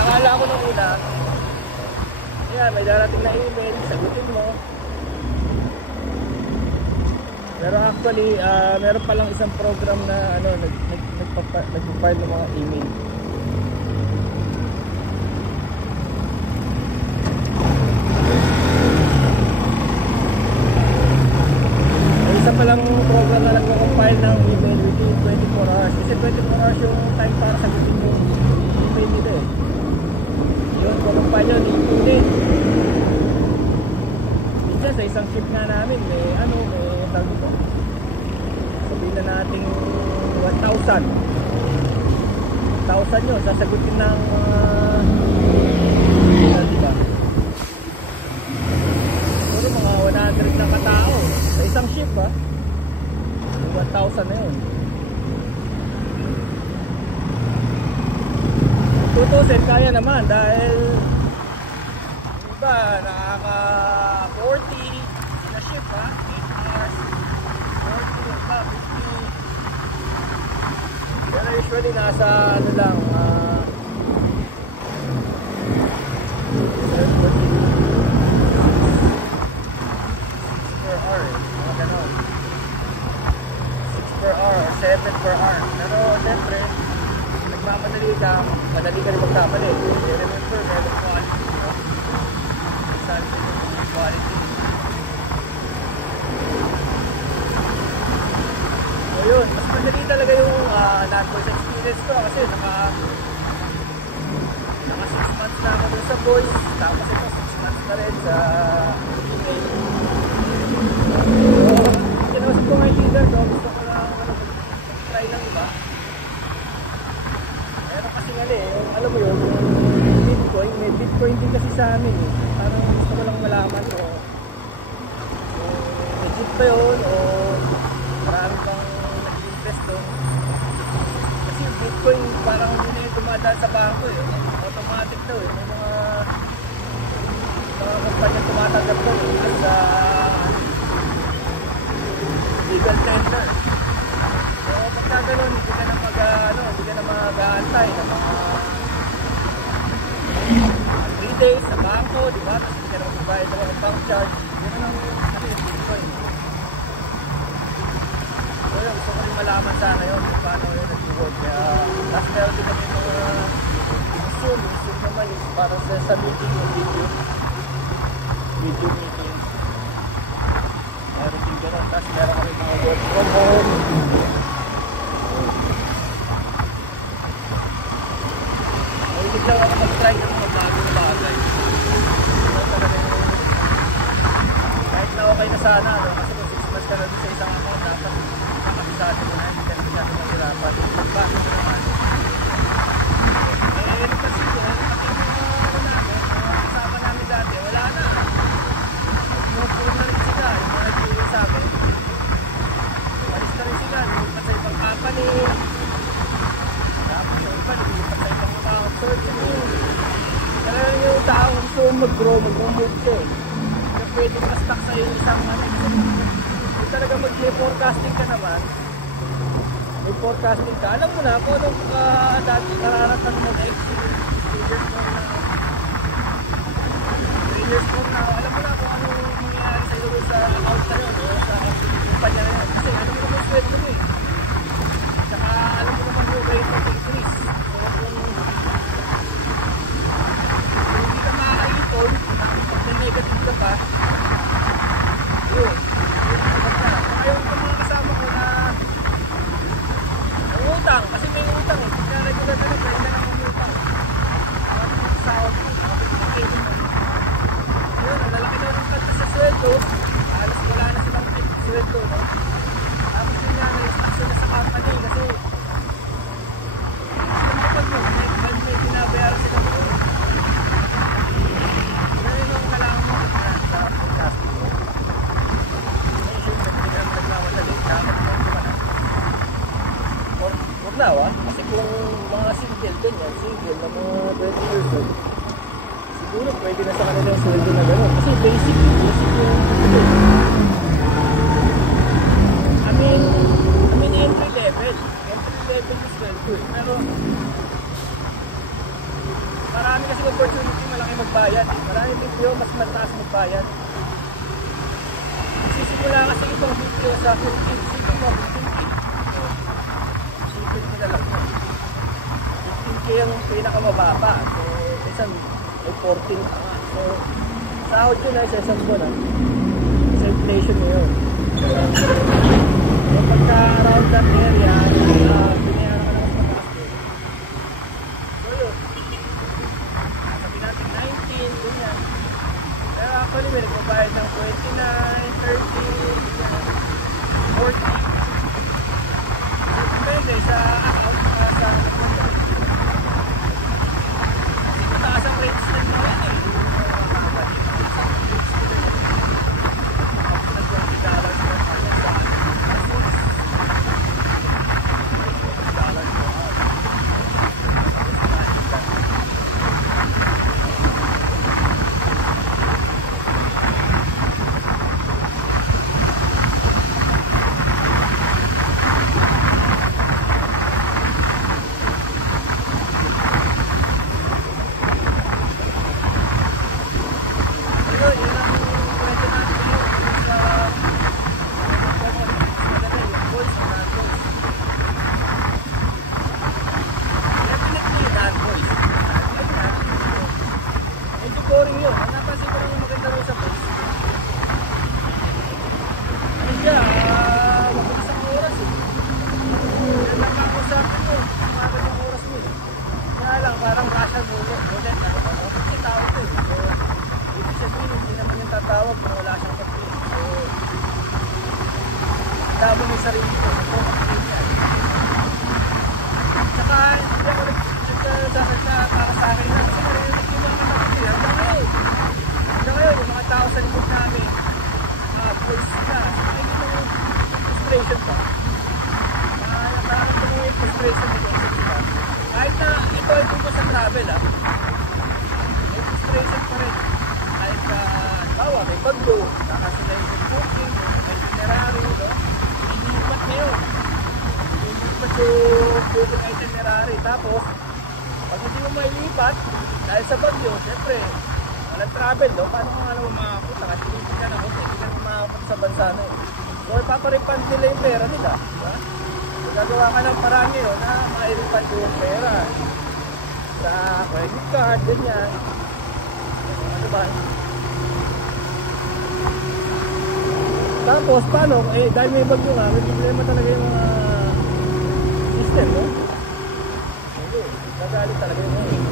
akala ko nung una, ayan, may darating na email, sagutin mo. Pero actually, meron palang isang program na ano, nagpapile ng mga email. May isa palang program na nagpa-compile ng email within 24 hours. Kasi 24 hours yung time para sagutin yung email nila eh. Yun, compile yun, included. Minsan sa isang shift nga namin, may ano, may tawag ito. Sabihin na natin 1,000. 1,000 yun, sasagutin ng diba? Puro mga 100 na katao sa isang shift ha. 1,000 na yun. Tutusin kaya naman dahil iba nakaka 40 na shift ha, 8 hours 40 ba, 50. Pero usually nasa ano lang 6 per hour, mga ganon, 6 per hour or 7 per hour. Pero siyempre nagmamadali ka, madali ka rin magkamali. Remember, meron quality, no? Sabi ko yung quality. So yun, mas madali talaga yung non-voice experience ko kasi naka 6 months na ako dun sa voice, tapos ito 6 months na rin sa email. So, kinausap ko nga yung leader ko, gusto ko na try ng iba. Kasi nga alam mo yun, Bitcoin, may Bitcoin din kasi sa amin eh. Parang gusto ko lang malaman ko legit ba yun o marami bang nag-invest doon. Kasi yung Bitcoin parang hindi na yung dumadaan sa bangko eh. Automatic daw eh. May mga kumpanya tumatanggap doon as legal tender. So pagka ganun, hindi ka na mag-aantay ng mga 3 days sa bangko, di ba? Tapos hindi ka na magbayad ng mga bank charge. Yun ang ano yung Bitcoin. So yun, gusto ko rin malaman sana yun kung paano yun nag-work. Kaya last meron din kami mga Zoom naman yung parang sa meeting yung video meeting. Meron din gano'n. Tapos meron kami mga work from home. Biglang ako mag-try ng mga bagong bagay. Kahit na okay na sana, no? Kasi kung 6 months ka na doon sa isang account, dapat nakakabisado mo na, hindi ka masyado mahirapan. Bakit mo naman? Ito kasi doon, pati yung mga kasama namin dati, wala na. Nagpuro na rin sila, yung mga nagpuro sa amin. Walis na rin sila, lumipat sa ibang company. Tapos yung iba, lumipat sa ibang outsourcing yun. Kaya yung tao gusto mag-grow, mag-move ka eh. Kaya pwede ma-stack sa iyo isang kung talaga mag-forecasting ka naman, may forecasting ka, alam mo na kung anong dati kararatan mo na 3 years from now, alam mo na kung anong mangyayari sa iyo sa account na yun o sa kumpanya na yun. Kasi alam mo naman sweldo mo eh. Tsaka alam mo naman yung rate of increase. So pag may negative ka pa, yun ayaw yung mga kasama ko na utang, kasi may utang eh. Kaya regular na pwede na ng utang. Bakit yung sahod mo? Bakit yung pagkain mo? Yun, ang lalaki daw ng kanta sa sweldo, alas wala na silang sweldo, no? Tapos yun nga, na-restriction na sa company kasi kapag may binabayaran sila mo, kasi kung mga single din yan, single na mga 20 years old, siguro pwede na sa kanila yung sweldo na gano'n. Kasi basic yung I mean entry level yung sweldo eh. Pero trading opportunity, malaki magbayad. Maraming BPO, mas mataas magbayad. Sisimula kasi itong BPO sa 15. Sipin mo, 15. Sipin mo na lang. 15K ang pinakamababa. So, minsan may 14 pa nga. So, sahod yun ay sa isang buwan. Sa inflation na yun. So, pagka around that area, binayaran ka lang mas mataas yun. So, yun. Sabi natin 19, ganyan. Pero actually, may nagbabayad ng 29, 30, 40. Depende sa account sa mataas ang rates din mo yan eh. Kahit na ito ay tungkol sa travel may frustration pa rin. Kahit bawa, may bagyo, cancellation booking, may itinerary, no? Ilipat na yun. Ilipat yung booking itinerary. Tapos, pag hindi mo mailipat, dahil sa bagyo, siyempre, walang travel, no? Paano kung ano makapunta? Kasi hindi ka na hotel, hindi ka na makapunta sa bansa na yun. So, ipaparepand nila yung pera nila, diba? Gagawa ka ng paraan ngayon na mairipad yung pera sa credit card, ganyan. Ano ba? Tapos, paano? Eh, dahil may bagyo nga, may problema talaga yung mga system, no? Hindi, gagalit talaga yung mga.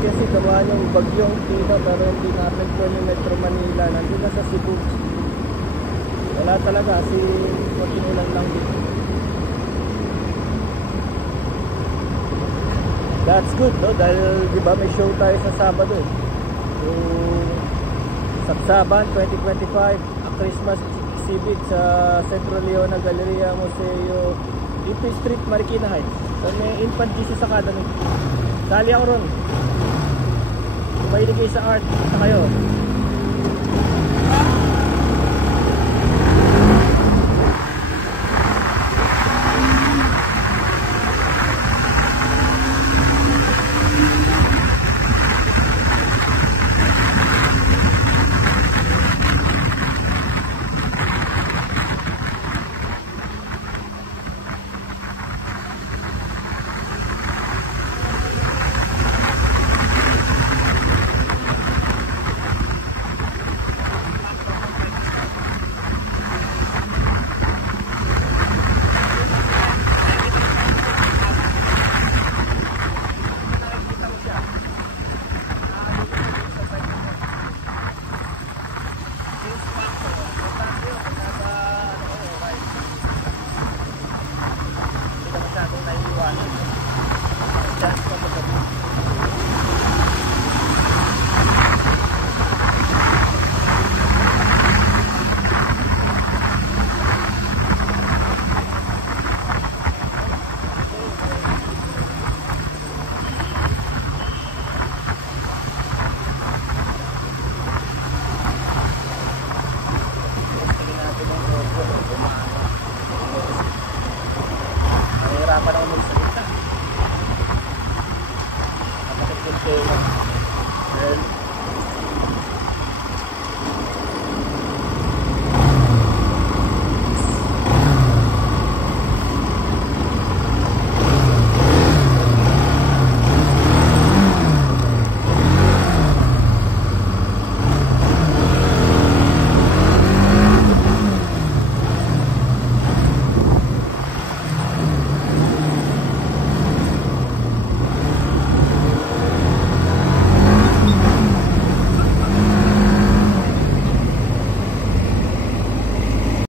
Kasi gawa yung bagyong dito pero hindi na-apektuhan yung Metro Manila, nandun na sa Cebu. Wala talaga kasi continulan lang dito. That's good, no? Dahil diba may show tayo sa Sabado eh. Yung Sabsaban 2025, a Christmas exhibit sa Centro Leona Galleria Museo, DP Street, Marikina Heights. So may Infant Jesus Academy. Dali ako ron. Mahilig kayo sa art, sa kayo.